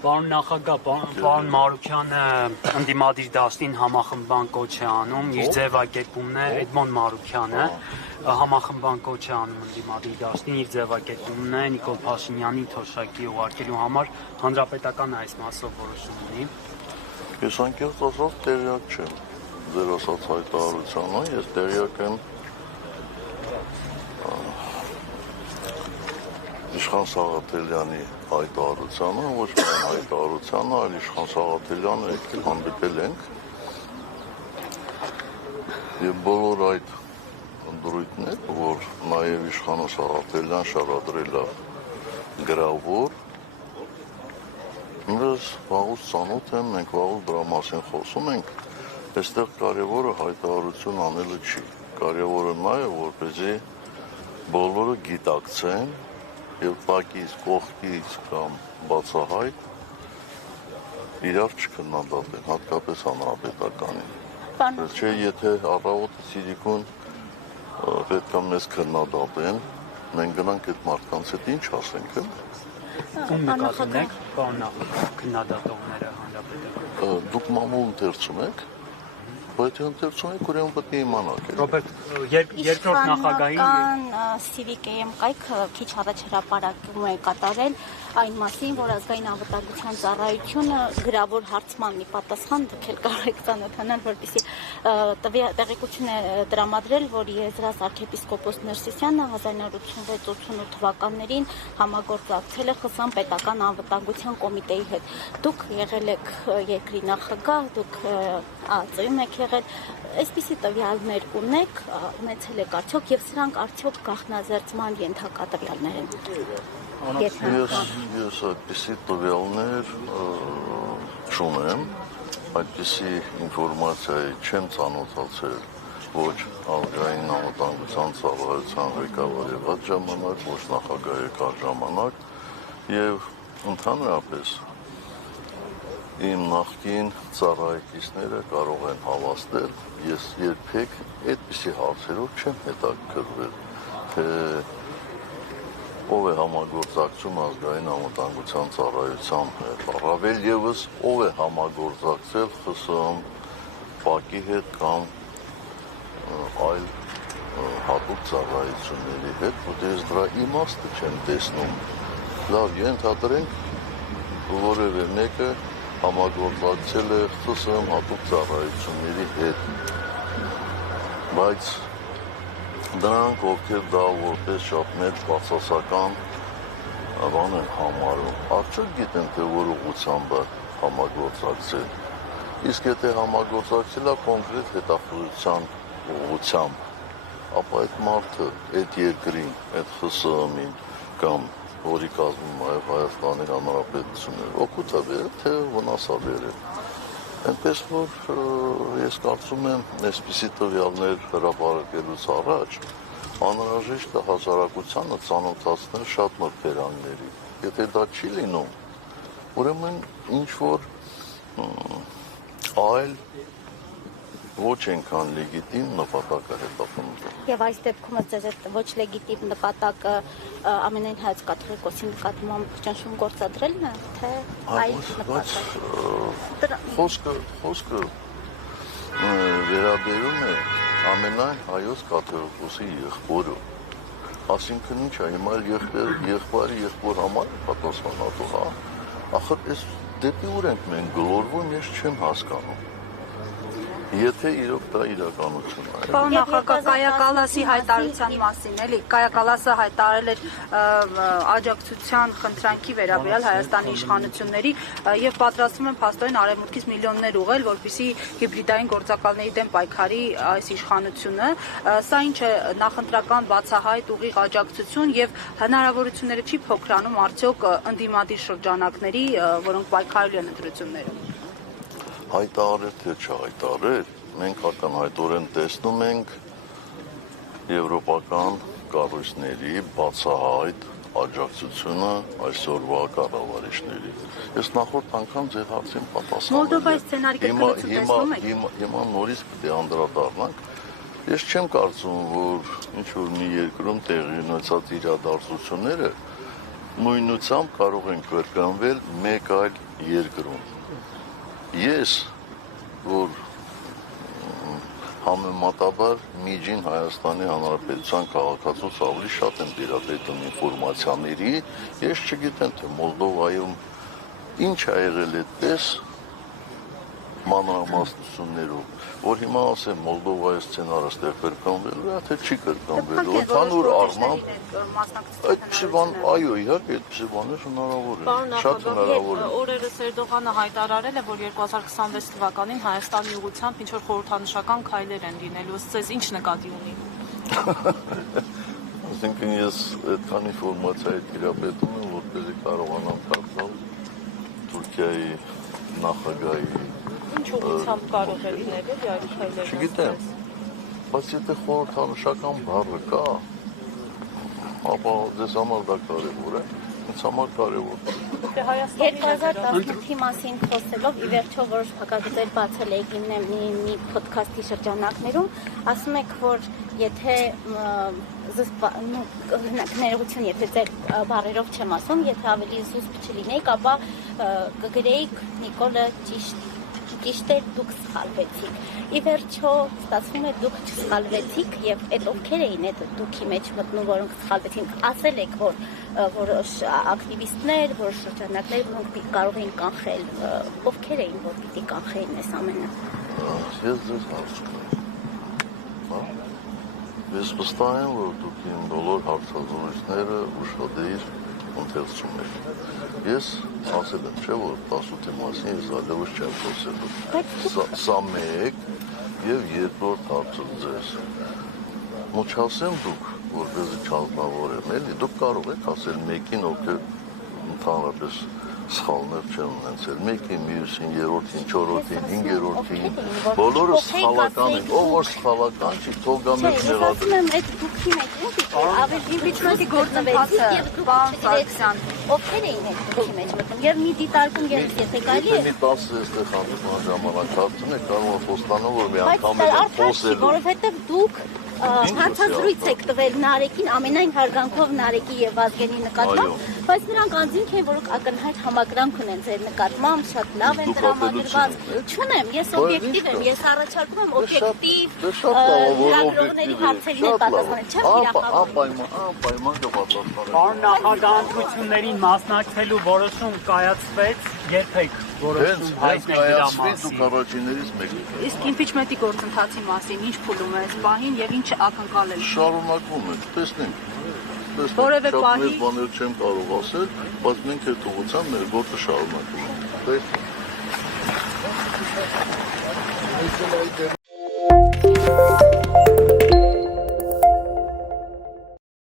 Պարոն նախագահ, պարոն Մարուքյանը ընդդիմադիր դաշտին համախմբան կոչ է անում, իր ձևակերպումն է Էդմոն Մարուքյանը համախմբան կոչ է անում ընդդիմադիր դաշտին, իր ձևակերպումն է Նիկոլ Փաշինյանին թոշակի ուղարկելու համար, հանրապետականը այս մասով որոշում ունի։ Ես անկեղծ ասած տեղյակ չեմ ձեր ասած հայտարարությանը, ես տեղյակ եմ Իշխան Սաղաթելյանի հայտարարությանը, ոչ միայն հայտարարությանը, այլ Իշխան Սաղաթելյանը եկել հանդիպել ենք եւ բոլոր այդ դրույթները, որ նաեւ Իշխան Սաղաթելյան շարադրել է գրավոր, ինձ վաղուց ծանոթ եմ, մենք վաղուց դրա մասին խոսում ենք, այստեղ կարևորը հայտարարություն անելը չի, կարևորը նա է, որպեսզի բոլորը գիտակցեն եւ տակից, կողքից կամ բացահայտ իրար չքննադատեն, հատկապես հանրապետականին։ Չէ, եթե առավոտը Սիրիկուն պետք է մեզ քննադատեն, մենք գնանք այդ մարդկանց հետ ինչ ասենք, Ում նկատում եք, պարոն նախագահ, քննադատողները հանրապետական։ Դուք մամուլ ընթերցում եք, բայց ընթերցում եք, ուրեմն պետք է իմանաք։ Ռոբերտ, երկրորդ նախագահի Civic-ում կայքը քիչ առաջ հրապարակում է կատարել այն մասին, որ ազգային անվտանգության ծառայությունը գրավոր հարցման մի պատասխան դուք կարող եք ծանոթանալ, որպեսզի տեղեկություն է տրամադրել, որ Եզրած arczepiskopos Ներսիսյանը 1986-88 թվականներին համագործակցել է ԽՍՀՄ պետական անվտանգության կոմիտեի հետ։ Դուք եղել եք երկրի նախագահ, դուք ԱԱԾ-ում եք եղել, այսպիսի տվյալներ ունեք, ունեցել եք արդյոք եւ սրանք արդյոք գաղտնազերծման ենթակա տվյալներ են։ Ես այդպիսի տվյալներ չունեմ, այդպիսի ինֆորմացիայի չեմ ծանոթացել ոչ ազգային անվտանգության ծառայության ղեկավարի այդ ժամանակ, ոչ նախագահի այդ ժամանակ եւ ընդհանրապես իմ նախկին ծառայեկիցները կարող են հավաստել, ես երբեք այդպիսի հարցերով չեմ հետաքրքրվել, թե ով է համագործակցում ազգային անվտանգության ծառայության հետ, առավել ևս ով է համագործակցել ԽՍՀՄ ՊԱԿ-ի հետ կամ այլ հատուկ ծառայությունների հետ, ու ես դրա իմաստը չեմ տեսնում։ Լավ, ենթադրենք, որևէ մեկը համագործակցել է ԽՍՀՄ հատուկ ծառայությունների հետ, բայց դրանք ովքեր դա որպես շատ մեծ բացասական բան են համարում, արդյոք գիտեն, թե որ ուղղությամբ է համագործակցել, իսկ եթե համագործակցել է կոնկրետ հետախուզության ուղղությամբ, ապա այդ մարդը, այդ երկրին, այդ ԽՍՀՄ-ին կամ որի կազմում նաև Հայաստանի Հանրապետությունը օգուտ է բերել, թե վնաս է բերել։ Այնպես որ ես կարծում եմ, այսպիսի տվյալներ հրապարակելուց առաջ անհրաժեշտ է հասարակությանը ծանոթացնել շատ մրգերանգների։ Եթե դա չի լինում, ուրեմն ինչ-որ այլ ոչ այնքան լեգիտիմ նպատակ է հետապնդում։ Եվ այս դեպքում ձեզ այդ ոչ լեգիտիմ նպատակը ամենայն Հայոց կաթողիկոսի նկատմամբ ճնշում գործադրելն է, թե այլ նպատակ։ Խոսքը վերաբերում է ամենայն Հայոց կաթողիկոսի եղբորը։ Այսինքն ինչ է, հիմա եղբոր համար պատասխանատու, հա։ Ախր այս դեպի ուր ենք մենք գլորվում, ես չեմ հասկանում։ Եթե իրոք դա իրականություն է։ Պարոն նախագահ, Կայա Կալասի հայտարարության մասին, էլի, Կայա Կալասը հայտարարել էր աջակցության խնդրանքի վերաբերյալ Հայաստանի իշխանությունների եւ պատրաստվում են փաստորեն արևմուտքից միլիոններ ուղղել, որպեսզի հիբրիդային գործակալների դեմ պայքարի այս իշխանությունը, սա ինչ է նախընտրական բացահայտ ուղիղ աջակցություն եւ հնարավորությունները չի փոքրանում արդյոք ընդդիմադիր շրջանակների, որոնք պայքարելու են ընտրություններում։ Հայտարարել թե չհայտարարել, մենք ակնհայտորեն տեսնում ենք եվրոպական կառույցների բացահայտ աջակցությունը այսօրվա կառավարիչների։ Ես նախորդ անգամ ձեր հարցին պատասխանել եմ։ Մոլդովայի սցենարի կրկնություն տեսնում եք։ Հիմա նորից պետք է անդրադառնանք։ Ես չեմ կարծում, որ ինչ-որ մի երկրում տեղի ունեցած իրադարձությունները նույնությամբ կարող ենք կրկնվել մեկ այլ երկրում։ Ես, որ համեմատաբար միջին Հայաստանի Հանրապետության քաղաքացուց ավելի շատ եմ տիրապետում ինֆորմացիաների, ես չգիտեմ, թե Մոլդովայում ինչ ա եղել այդպես մանրամասնություններով, որ հիմա ասեմ Մոլդովայի սցենարը ստեղ կրկնվելու է, թե չի կրկնվելու, ընդհանուր առմամբ, այդպիսի բան, այո, իհարկե, այդպիսի բաներ հնարավոր է, շատ հնարավոր է։ Օրերս Էրդողանը հայտարարել է, որ 2026 թվականին Հայաստանի ուղղությամբ ինչ-որ խորհրդանշական քայլեր են լինելու, ըստ ինչ նկատի ունի։ Այսինքն ես այդքան ինֆորմացիայի տիրապետում եմ, որպեսզի կարողանամ կարծալ Թուրքիայի նախագահի Ինչ ուղղությամբ կարող է լինել այդ քայլերը։ Չգիտեմ, բայց եթե խորհրդանշական բառը կա, ապա ձեզ համար դա կարևոր է, ինձ համար կարևոր է։ 2018-ի մասին խոսելով, ի վերջո որոշ փակագծեր բացել եք մի ոդքասթի շրջանակներում, ասում եք, որ եթե ներողություն, եթե ձեր բառերով չեմ ասում, եթե ավելի զուսպ չլինեիք, ապա կգրեիք Նիկոլը ճիշտ է, դուք սխալվեցիք։ Ի վերջո ստացվում է դուք չսխալվեցիք եւ այդ ովքեր էին այդ դուքի մեջ մտնում, որոնք սխալվեցին։ Ասել եք, որ որոշ ակտիվիստներ, որոշ շրջանակներ, որոնք կարող էին կանխել, ովքեր էին, որ պիտի կանխեին այս ամենը։ Ես ձեզ հարցում եմ։ Ես վստահ եմ, որ դուք իմ բոլոր հարցազրույցները ուշադիր ընթերցում եք։ Ես ասել եմ, չէ՞ որ 18-ի մասին ես այլևս չեմ խոսելու։ Սա մեկ եւ երկրորդ հարցը ձեզ։ Մոչասեմ դուք, որպեսզի չանձնավորեմ, էլի, դուք կարող եք ասել մեկին, ովքեր ընդհանրապես սխալներ չեն ունեցել, մեկին, մյուսին, երրորդին, չորրորդին, հինգերորդին, բոլորը սխալական են, ով որ սխալական չի, թող գա մեկ մեղադրի։ Ես ասում եմ, այդ դուքի մեջ ավելի Impeachment-ի գործընթացը, պարոն Սարգսյան, ովքեր էին այդ դուքի մեջ մտնում, եւ մի դիտարկում ելս, եթե կարելի է։ Մի 10 այստեղ հանդիպման ժամանակ հարցում եք, կարող է խոստանալ, որ մի անգամ Բայց էլ արդյոք չի, խոսելու։ որովհետեւ դուք հարցազրույց եք տվել Նարեկին ամենայն հարգանքով Նարեկի եւ Վազգենի նկատմամբ, բայց նրանք անձինք են, որոնք ակնհայտ համակրանք ունեն ձեր նկատմամբ, շատ լավ են տրամադրված։ Չունեմ, ես օբյեկտիվ եմ, ես առաջարկում եմ օբյեկտիվ լրագրողների հարցերին պատասխանել, չեմ իրականացնում։ Անպայման կպատասխանեմ։ Պարոն նախագահ, ընտրություններին մասնակցելու որոշում կայացվեց, երբեք որոշում հայտնել դրա Հենց մասին։ դուք առաջիններից մեկն եք։ Իսկ impeachment-ի գործընթացի մասին ինչ փուլում է այս պահին եւ ինչ ակնկալել։ Շարունակվում ենք, տեսնենք։ Որևէ Շատ պահի- մեծ բաներ չեմ կարող ասել, բայց մենք այդ ուղղությամբ մեր գործը շարունակում ենք։ Տեսնենք։